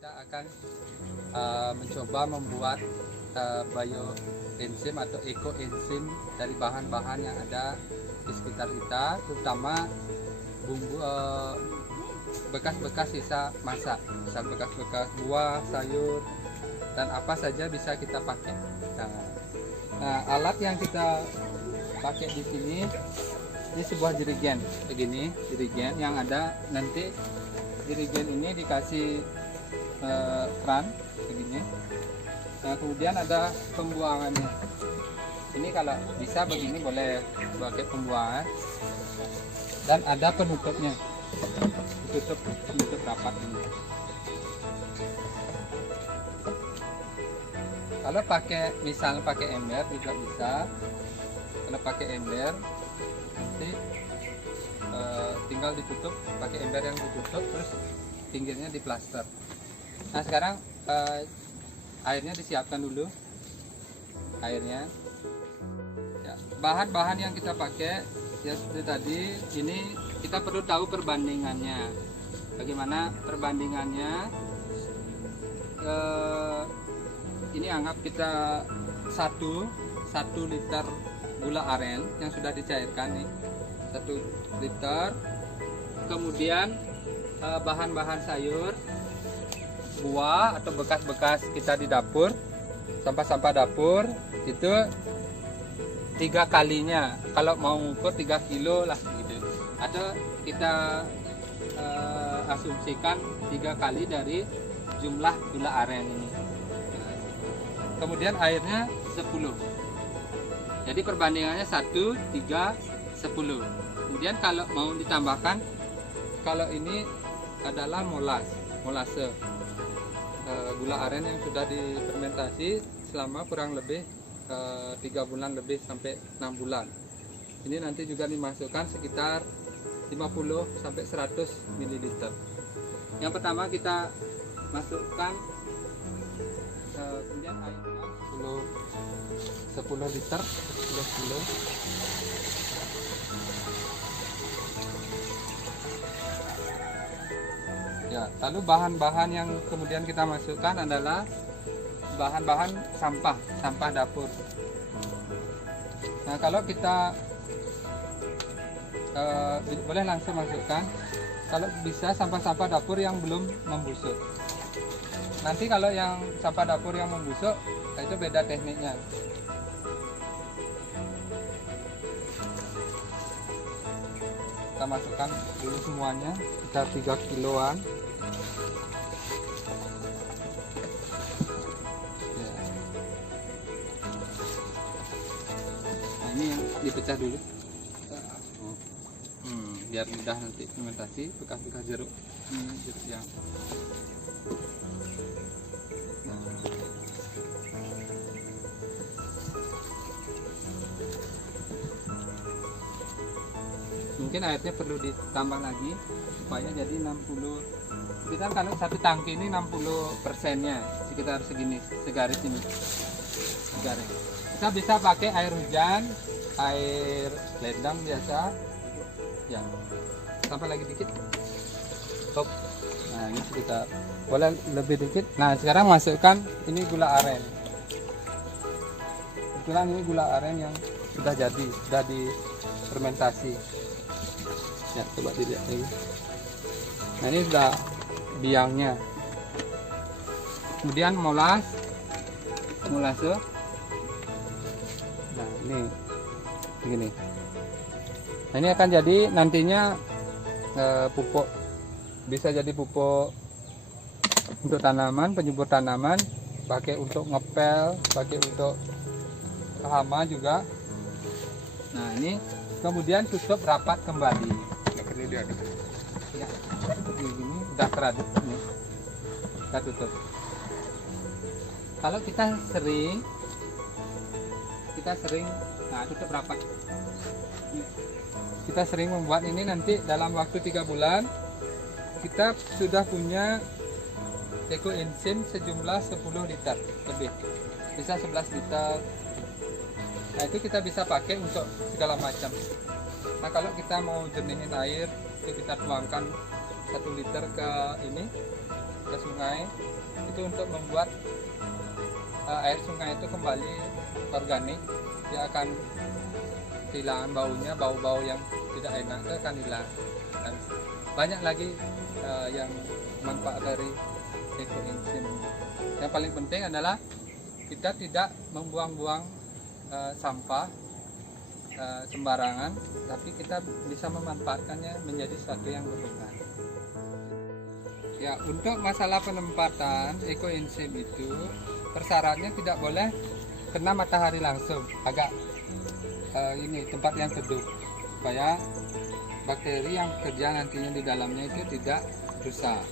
Kita akan mencoba membuat bioenzim atau ekoenzim dari bahan-bahan yang ada di sekitar kita, terutama bumbu bekas-bekas sisa masak, misal bekas-bekas buah, sayur, dan apa saja bisa kita pakai. Nah, alat yang kita pakai di sini ini sebuah jerigen, begini jerigen yang ada nanti jerigen ini dikasih keran begini. Nah, kemudian ada pembuangannya. Ini kalau bisa begini boleh pakai pembuangan. Dan ada penutupnya. Penutup rapat ini. Kalau pakai misalnya pakai ember juga bisa. Kalau pakai ember nanti tinggal ditutup pakai ember yang ditutup, terus pinggirnya diplaster. Nah, sekarang airnya disiapkan dulu. Airnya ya, bahan-bahan yang kita pakai ya seperti tadi. Ini kita perlu tahu perbandingannya, bagaimana perbandingannya. Ini anggap kita 1 liter gula aren yang sudah dicairkan nih, 1 liter. Kemudian bahan-bahan sayur, buah atau bekas-bekas kita di dapur, sampah-sampah dapur itu 3 kalinya. Kalau mau ngukur 3 kilo lah gitu, atau kita asumsikan 3 kali dari jumlah gula aren ini. Kemudian airnya 10. Jadi perbandingannya 1, 3, 10. Kemudian kalau mau ditambahkan, kalau ini adalah molase, gula aren yang sudah difermentasi selama kurang lebih 3 bulan lebih sampai 6 bulan. Ini nanti juga dimasukkan sekitar 50 sampai 100 ml. Yang pertama kita masukkan kemudian air 10 liter, 10 kilo. Ya, lalu bahan-bahan yang kemudian kita masukkan adalah bahan-bahan sampah dapur. Nah, kalau kita boleh langsung masukkan, kalau bisa sampah-sampah dapur yang belum membusuk. Nanti kalau yang sampah dapur yang membusuk, itu beda tekniknya. Kita masukkan dulu semuanya, sekitar 3 kiloan. Ini yang dipecah dulu biar mudah nanti fermentasi. Bekas-bekas jeruk ini, jeruk yang mungkin airnya perlu ditambah lagi supaya jadi 60. Kita kalau 1 tangki ini 60%-nya sekitar segini, segaris ini, segaris. Kita bisa pakai air hujan, air lendang biasa, yang tambah lagi dikit. Top. Nah, ini sekitar, boleh lebih dikit. Nah, sekarang masukkan ini gula aren. Kebetulan ini gula aren yang sudah jadi, sudah difermentasi. Ya, coba dilihat lagi. Nah, ini sudah biangnya. Kemudian molase. Nah, ini begini. Nah, ini akan jadi nantinya pupuk, bisa jadi pupuk untuk tanaman, penyubur tanaman, pakai untuk ngepel, pakai untuk hama juga. Nah, ini kemudian tutup rapat kembali. Nggak perlu diaduk. Ya, ini udah teraduk ini. Kita tutup. Kalau kita sering, nah tutup rapat. Kita sering membuat ini, nanti dalam waktu 3 bulan kita sudah punya ekoenzim sejumlah 10 liter lebih, bisa 11 liter. Nah, itu kita bisa pakai untuk segala macam. Nah, kalau kita mau jernihin air, itu kita tuangkan 1 liter ke ini, ke sungai itu untuk membuat air sungai itu kembali organik. Dia akan kehilangan baunya, bau-bau yang tidak enak itu akan hilang. Dan banyak lagi yang manfaat dari ekoenzim. Yang paling penting adalah kita tidak membuang-buang sampah sembarangan, tapi kita bisa memanfaatkannya menjadi sesuatu yang berguna. Ya, untuk masalah penempatan ekoenzim itu persyaratnya tidak boleh kena matahari langsung, agak ini tempat yang teduh, supaya bakteri yang kerja nantinya di dalamnya itu tidak rusak.